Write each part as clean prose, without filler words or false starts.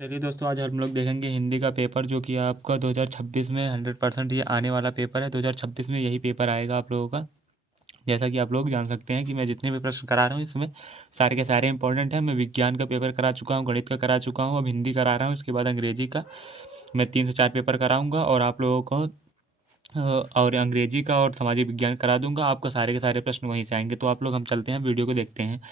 चलिए दोस्तों, आज हम लोग देखेंगे हिंदी का पेपर जो कि आपका 2026 में 100% ये आने वाला पेपर है। 2026 में यही पेपर आएगा आप लोगों का। जैसा कि आप लोग जान सकते हैं कि मैं जितने भी प्रश्न करा रहा हूँ इसमें सारे के सारे इंपॉर्टेंट हैं। मैं विज्ञान का पेपर करा चुका हूँ, गणित का करा चुका हूँ, अब हिंदी करा रहा हूँ। इसके बाद अंग्रेजी का मैं 3 से 4 पेपर कराऊंगा और आप लोगों को और अंग्रेजी का और सामाजिक विज्ञान करा दूंगा। आपको सारे के सारे प्रश्न वहीं से आएंगे। तो आप लोग हम चलते हैं, वीडियो को देखते हैं।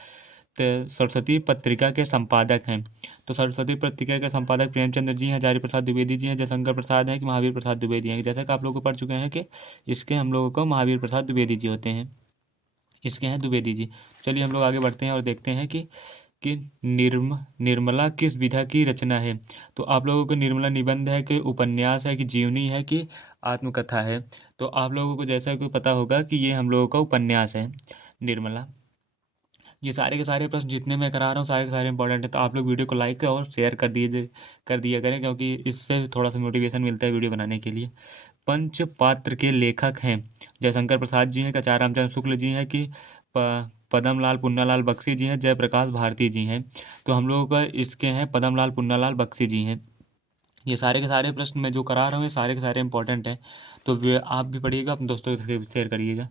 तो सरस्वती पत्रिका के संपादक हैं। तो सरस्वती पत्रिका के संपादक प्रेमचंद्र जी हैं, हजारी प्रसाद द्विवेदी जी हैं, जयशंकर प्रसाद हैं कि महावीर प्रसाद द्विवेदी हैं। जैसा कि आप लोग को पढ़ चुके हैं कि इसके हम लोगों को महावीर प्रसाद द्विवेदी जी होते हैं, इसके हैं द्विवेदी जी। चलिए हम लोग आगे बढ़ते हैं और देखते हैं कि निर्मला किस विधा की रचना है। तो आप लोगों को निर्मला निबंध है कि उपन्यास है कि जीवनी है कि आत्मकथा है। तो आप लोगों को जैसा कि पता होगा कि ये हम लोगों का उपन्यास है निर्मला। ये सारे के सारे प्रश्न जितने मैं करा रहा हूँ सारे के सारे इंपॉर्टेंट है। तो आप लोग वीडियो को लाइक और शेयर कर दिया करें, क्योंकि इससे थोड़ा सा मोटिवेशन मिलता है वीडियो बनाने के लिए। पंचपात्र के लेखक हैं जयशंकर प्रसाद जी हैं, कचार रामचंद्र शुक्ल जी हैं कि पदम लाल पुन्नालाल बख्शी जी हैं, जयप्रकाश भारती जी हैं। तो हम लोगों का इसके हैं पदम लाल पुन्नालाल बख्शी जी हैं। ये सारे के सारे प्रश्न मैं जो करा रहा हूँ ये सारे के सारे इंपॉर्टेंट हैं। तो आप भी पढ़िएगा, अपने दोस्तों के साथ शेयर करिएगा।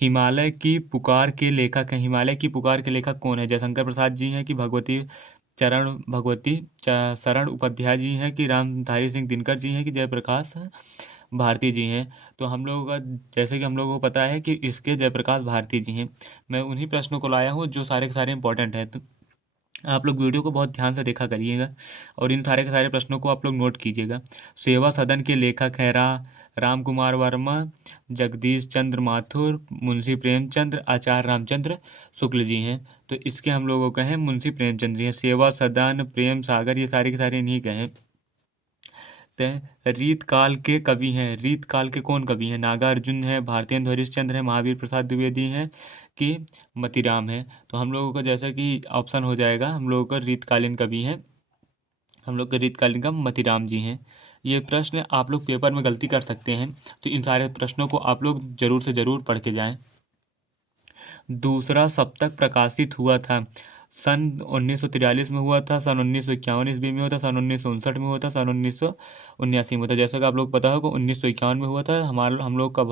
हिमालय की पुकार के लेखक हैं। हिमालय की पुकार के लेखक कौन है? जयशंकर प्रसाद जी हैं कि भगवती शरण उपाध्याय जी हैं कि रामधारी सिंह दिनकर जी हैं कि जयप्रकाश भारती जी हैं। तो हम लोगों का जैसे कि हम लोगों को पता है कि इसके जयप्रकाश भारती जी हैं। मैं उन्हीं प्रश्नों को लाया हूँ जो सारे के सारे इंपॉर्टेंट हैं। तो आप लोग वीडियो को बहुत ध्यान से देखा करिएगा और इन सारे के सारे प्रश्नों को आप लोग नोट कीजिएगा। सेवा सदन के लेखक हैं राम कुमार वर्मा, जगदीश चंद्र माथुर, मुंशी प्रेमचंद्र, आचार्य रामचंद्र शुक्ल जी हैं। तो इसके हम लोगों का है मुंशी प्रेमचंद्र जी हैं। सेवा सदन, प्रेम सागर, ये सारे के सारे इन्हीं के हैं। तो रीत काल के कवि हैं। रीत काल के कौन कवि हैं? नागार्जुन है, भारतेंदु हरिश्चंद्र है, महावीर प्रसाद द्विवेदी हैं कि मतीराम है। तो हम लोगों का जैसा कि ऑप्शन हो जाएगा, हम लोगों का रीतकालीन कवि हैं, हम लोग के रीतकालीन का मतीराम जी हैं। ये प्रश्न आप लोग पेपर में गलती कर सकते हैं, तो इन सारे प्रश्नों को आप लोग जरूर से जरूर पढ़ के जाएं। दूसरा सप्तक प्रकाशित हुआ था सन 1943 में हुआ था, सन 1951 ईस्वी में हुआ था, सन 1959 में हुआ था, सन 1979 में हुआ था। जैसा कि आप लोग पता होगा 1951 में हुआ था। हम लोग का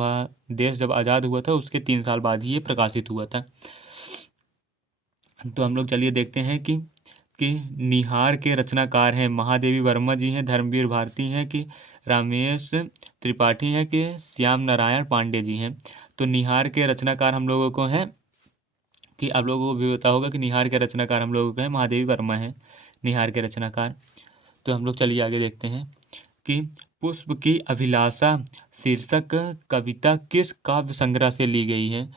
देश जब आज़ाद हुआ था उसके 3 साल बाद ही ये प्रकाशित हुआ था। तो हम लोग चलिए देखते हैं कि निहार के रचनाकार हैं महादेवी वर्मा जी हैं, धर्मवीर भारती हैं कि रामेश त्रिपाठी हैं कि श्याम नारायण पांडे जी हैं। तो निहार के रचनाकार हम लोगों को हैं कि आप लोगों को भी पता होगा कि निहार के रचनाकार हम लोगों को हैं महादेवी वर्मा हैं निहार के रचनाकार। तो हम लोग चलिए आगे देखते हैं कि पुष्प की अभिलाषा शीर्षक कविता किस काव्य संग्रह से ली गई है।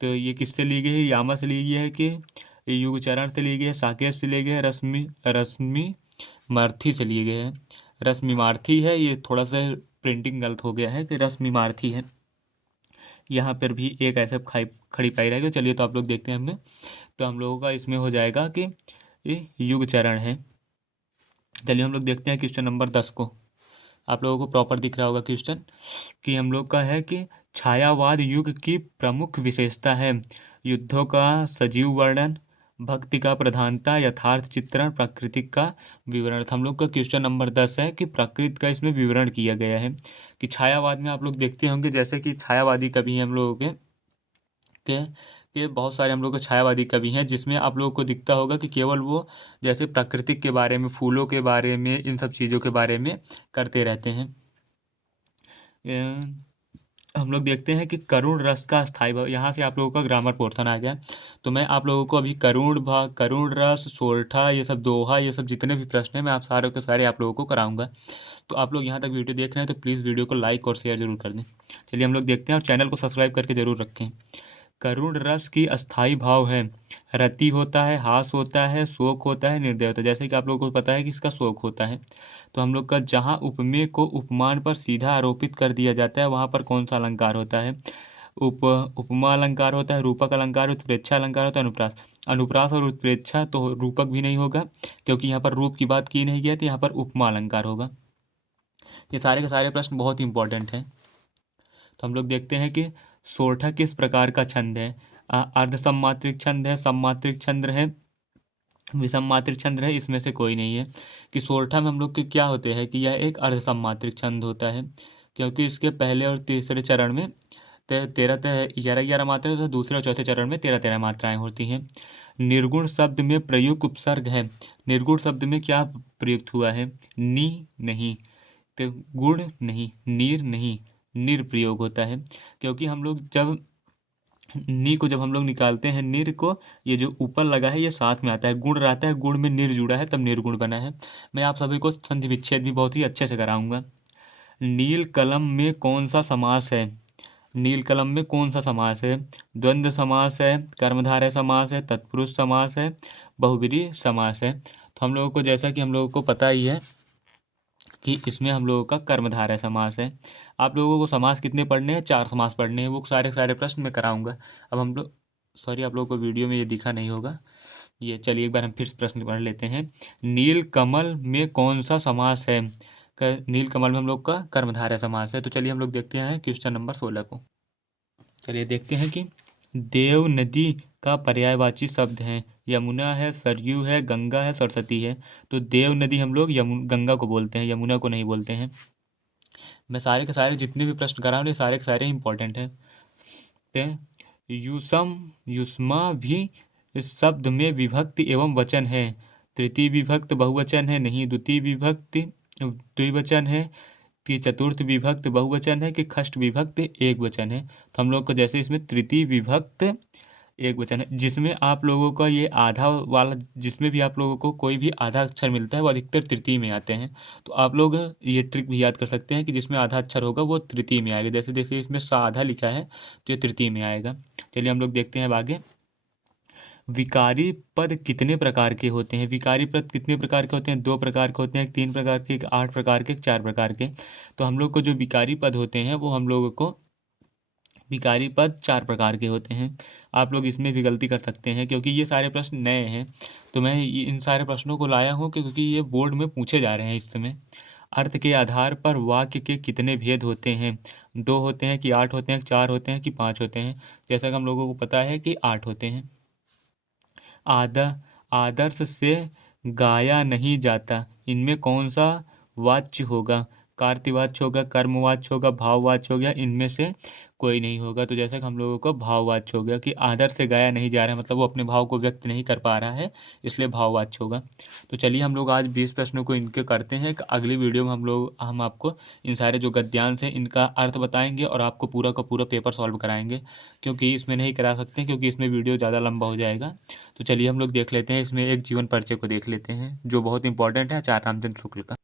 तो ये किससे ली गई है? यामा से ली गई है कि युगचरण से ली गई है, साकेत से ली गई है, रश्मि रश्मि मार्थी से ली गई है। रश्मि मार्थी है, ये थोड़ा सा प्रिंटिंग गलत हो गया है कि रश्मि मार्थी है। यहाँ पर भी एक ऐसे खड़ी पाई रहेगी। चलिए तो आप लोग देखते हैं हमने। तो हम लोगों का इसमें हो जाएगा कि ये युगचरण है। चलिए हम लोग देखते हैं क्वेश्चन नंबर 10 को। आप लोगों को प्रॉपर दिख रहा होगा क्वेश्चन कि हम लोग का है कि छायावाद युग की प्रमुख विशेषता है युद्धों का सजीव वर्णन, भक्ति का प्रधानता, यथार्थ चित्रण, प्रकृति का विवरण। तो हम लोग का क्वेश्चन नंबर 10 है कि प्रकृति का इसमें विवरण किया गया है। कि छायावाद में आप लोग देखते होंगे जैसे कि छायावादी कवि हैं हम लोगों के बहुत सारे हम लोग के छायावादी कवि हैं, जिसमें आप लोगों को दिखता होगा कि केवल वो जैसे प्राकृतिक के बारे में, फूलों के बारे में, इन सब चीज़ों के बारे में करते रहते हैं। हम लोग देखते हैं कि करुण रस का स्थायी भाव। यहाँ से आप लोगों का ग्रामर पोर्शन आ गया। तो मैं आप लोगों को अभी करुण रस, सोरठा, ये सब दोहा, ये सब जितने भी प्रश्न हैं मैं आप सारे के सारे आप लोगों को कराऊंगा। तो आप लोग यहाँ तक वीडियो देख रहे हैं तो प्लीज़ वीडियो को लाइक और शेयर जरूर कर दें। चलिए हम लोग देखते हैं और चैनल को सब्सक्राइब करके जरूर रखें। करुण रस की अस्थाई भाव है रति होता है, हास होता है, शोक होता है, निर्दय होता है। जैसे कि आप लोगों को पता है कि इसका शोक होता है। तो हम लोग का जहाँ उपमेय को उपमान पर सीधा आरोपित कर दिया जाता है वहाँ पर कौन सा अलंकार होता है? उपमा अलंकार होता है, रूपक अलंकार, उत्प्रेक्षा अलंकार होता है, अनुप्रास। अनुप्रास और उत्प्रेक्षा तो रूपक भी नहीं होगा, क्योंकि यहाँ पर रूप की बात की नहीं गई, तो यहाँ पर उपमा अलंकार होगा। ये सारे के सारे प्रश्न बहुत ही इंपॉर्टेंट हैं। तो हम लोग देखते हैं कि सोरठा किस प्रकार का छंद है? अर्ध सम्मात्रिक छंद है, सम्मात्रिक छंद है, विषम मात्रिक छंद है, इसमें से कोई नहीं है। कि सोरठा में हम लोग के क्या होते हैं कि यह एक अर्ध सममात्रिक छंद होता है, क्योंकि इसके पहले और तीसरे चरण में तेरह 11 मात्राएं तथा दूसरे और चौथे चरण में 13 मात्राएं होती हैं। निर्गुण शब्द में प्रयुक्त उपसर्ग है। निर्गुण शब्द में क्या प्रयुक्त हुआ है? नी नहीं, तो गुण नहीं, नीर नहीं, निर प्रयोग होता है। क्योंकि हम लोग जब नी को जब हम लोग निकालते हैं, निर को, ये जो ऊपर लगा है ये साथ में आता है, गुण रहता है, गुण में निर जुड़ा है, तब निर्गुण बना है। मैं आप सभी को संधि विच्छेद भी बहुत ही अच्छे से कराऊंगा। नील कलम में कौन सा समास है? नील कलम में कौन सा समास है? द्वंद्व समास है, कर्मधारय समास है, तत्पुरुष समास है, बहुब्रीहि समास है। तो हम लोगों को, जैसा कि हम लोगों को पता ही है कि इसमें हम लोगों का कर्मधारय समास है। आप लोगों को समास कितने पढ़ने हैं? 4 समास पढ़ने हैं, वो सारे सारे प्रश्न मैं कराऊंगा। अब हम लोग, सॉरी, आप लोगों को वीडियो में ये दिखा नहीं होगा। ये चलिए एक बार हम फिर से प्रश्न पढ़ लेते हैं। नील कमल में कौन सा समास है? नील कमल में हम लोग का कर्मधारय समास है। तो चलिए हम लोग देखते हैं क्वेश्चन नंबर 16 को। चलिए देखते हैं कि देव नदी का पर्यायवाची शब्द है। यमुना है, सरयू है, गंगा है, सरस्वती है। तो देव नदी हम लोग गंगा को बोलते हैं, यमुना को नहीं बोलते हैं। मैं सारे के सारे जितने भी प्रश्न करा रहा हूँ ये सारे के सारे इंपॉर्टेंट हैं। युसम, युष्मा भी इस शब्द में विभक्ति एवं वचन है। तृतीय विभक्त बहुवचन है नहीं, द्वितीय विभक्ति द्विवचन है, कि चतुर्थ विभक्त बहुवचन है, कि षष्ठ विभक्त एक वचन है। तो हम लोग को जैसे इसमें तृतीय विभक्त एक वचन है, जिसमें आप लोगों का ये आधा वाला, जिसमें भी आप लोगों को कोई भी आधा अक्षर मिलता है वो अधिकतर तृतीय में आते हैं। तो आप लोग ये ट्रिक भी याद कर सकते हैं कि जिसमें आधा अक्षर होगा वो तृतीय में आएगा। जैसे जैसे इसमें आधा लिखा है तो ये तृतीय में आएगा। चलिए हम लोग देखते हैं अब आगे। विकारी पद कितने प्रकार के होते हैं? विकारी पद कितने प्रकार के होते हैं? 2 प्रकार के होते हैं, 3 प्रकार के, 8 प्रकार के, 4 प्रकार के। तो हम लोग को जो विकारी पद होते हैं वो हम लोगों को विकारी पद 4 प्रकार के होते हैं। आप लोग इसमें भी गलती कर सकते हैं क्योंकि ये सारे प्रश्न नए हैं, तो मैं इन सारे प्रश्नों को लाया हूँ क्योंकि ये बोर्ड में पूछे जा रहे हैं इस समय। अर्थ के आधार पर वाक्य के कितने भेद होते हैं? 2 होते हैं, कि 8 होते हैं, 4 होते हैं, कि 5 होते हैं? जैसा कि हम लोगों को पता है कि 8 होते हैं। आदर्श से गाया नहीं जाता, इनमें कौन सा वाच्य होगा? कार्तवाच्य होगा, कर्मवाच्य होगा, भाववाच्य हो गया, इनमें से कोई नहीं होगा। तो जैसा कि हम लोगों को भाववाच्य हो गया, कि आदर्श से गाया नहीं जा रहा है, मतलब वो अपने भाव को व्यक्त नहीं कर पा रहा है, इसलिए भाववाच्य होगा। तो चलिए हम लोग आज 20 प्रश्नों को इनके करते हैं। अगली वीडियो में हम आपको इन सारे जो गद्यांश हैं इनका अर्थ बताएंगे और आपको पूरा का पूरा पेपर सॉल्व कराएंगे, क्योंकि इसमें नहीं करा सकते क्योंकि इसमें वीडियो ज़्यादा लंबा हो जाएगा। तो चलिए हम लोग देख लेते हैं, इसमें एक जीवन परिचय को देख लेते हैं जो बहुत इंपॉर्टेंट है आचार्य रामचंद्र शुक्ल का।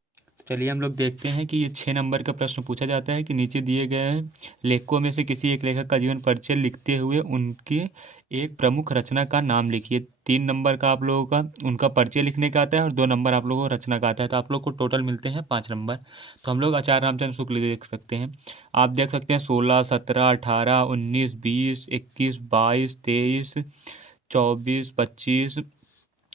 चलिए हम लोग देखते हैं कि ये 6 नंबर का प्रश्न पूछा जाता है कि नीचे दिए गए लेखकों में से किसी एक लेखक का जीवन परिचय लिखते हुए उनके एक प्रमुख रचना का नाम लिखिए। 3 नंबर का आप लोगों का उनका परिचय लिखने का आता है और 2 नंबर आप लोगों को रचना का आता है, तो आप लोग को टोटल मिलते हैं 5 नंबर। तो हम लोग आचार्य रामचंद्र शुक्ल देख सकते हैं। आप देख सकते हैं 16, 17, 18, 19, 20, 21, 22, 23, 24, 25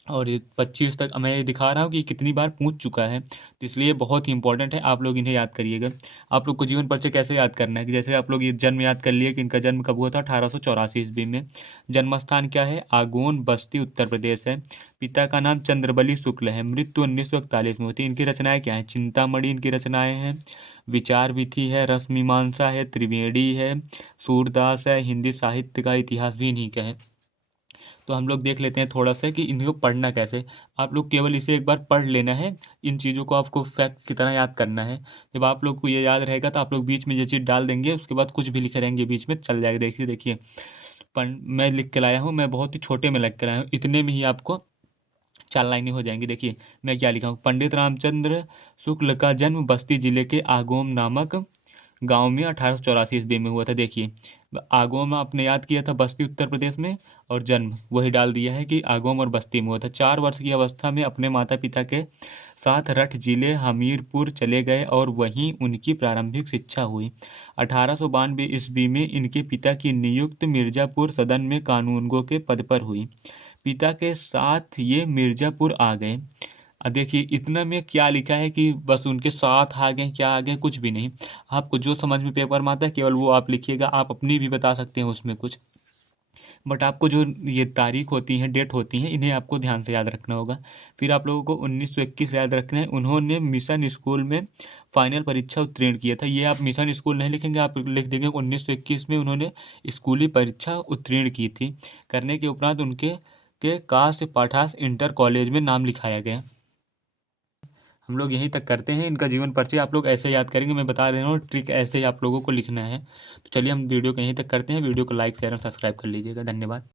और ये 25 तक मैं ये दिखा रहा हूँ कि कितनी बार पूछ चुका है, तो इसलिए बहुत ही इंपॉर्टेंट है, आप लोग इन्हें याद करिएगा। आप लोग को जीवन परिचय कैसे याद करना है कि जैसे आप लोग ये जन्म याद कर लिए कि इनका जन्म कब हुआ था, 1884 ईस्वी में। जन्म स्थान क्या है? आगोन, बस्ती, उत्तर प्रदेश है। पिता का नाम चंद्रबली शुक्ल है। मृत्यु 1941 में होती है। इनकी रचनाएं क्या है? चिंतामणि इनकी रचनाएं हैं, विचार विधि है, रस मीमांसा है, त्रिवेणी है, सूरदास है, हिंदी साहित्य का इतिहास भी इन्हीं का है। तो हम लोग देख लेते हैं थोड़ा सा कि इनको पढ़ना कैसे। आप लोग केवल इसे एक बार पढ़ लेना है, इन चीज़ों को आपको फैक्ट की तरह याद करना है। जब आप लोग को ये याद रहेगा तो आप लोग बीच में ये चीज़ डाल देंगे, उसके बाद कुछ भी लिखे रहेंगे बीच में चल जाएगा। देखिए देखिए, मैं लिख के लाया हूँ, मैं बहुत ही छोटे में लिख के लाया हूँ, इतने में ही आपको 4 लाइनें हो जाएंगी। देखिए मैं क्या लिखा हूँ। पंडित रामचंद्र शुक्ल का जन्म बस्ती जिले के आगोम नामक गांव में 1884 ईस्वी में हुआ था। देखिए आगोम आपने याद किया था बस्ती उत्तर प्रदेश में, और जन्म वही डाल दिया है कि आगोम और बस्ती में हुआ था। 4 वर्ष की अवस्था में अपने माता पिता के साथ रठ जिले हमीरपुर चले गए और वहीं उनकी प्रारंभिक शिक्षा हुई। 1892 ईस्वी में इनके पिता की नियुक्ति मिर्जापुर सदन में कानूनगो के पद पर हुई। पिता के साथ ये मिर्जापुर आ गए। देखिए इतना में क्या लिखा है कि बस उनके साथ आ गए, क्या आ गए, कुछ भी नहीं। आपको जो समझ में पेपर में आता है केवल वो आप लिखिएगा, आप अपनी भी बता सकते हैं उसमें कुछ। बट आपको जो ये तारीख होती हैं, डेट होती हैं, इन्हें आपको ध्यान से याद रखना होगा। फिर आप लोगों को 1921 याद रखना है। उन्होंने मिशन स्कूल में फाइनल परीक्षा उत्तीर्ण किया था। ये आप मिशन स्कूल नहीं लिखेंगे, आप लिख देंगे 1921 में उन्होंने स्कूली परीक्षा उत्तीर्ण की थी। करने के उपरांत उनके के काश पाठास इंटर कॉलेज में नाम लिखाया गया। हम लोग यहीं तक करते हैं। इनका जीवन परिचय आप लोग ऐसे याद करेंगे, मैं बता रहा हूँ ट्रिक ऐसे ही आप लोगों को लिखना है। तो चलिए हम वीडियो को यहीं तक करते हैं। वीडियो को लाइक शेयर और सब्सक्राइब कर लीजिएगा। धन्यवाद।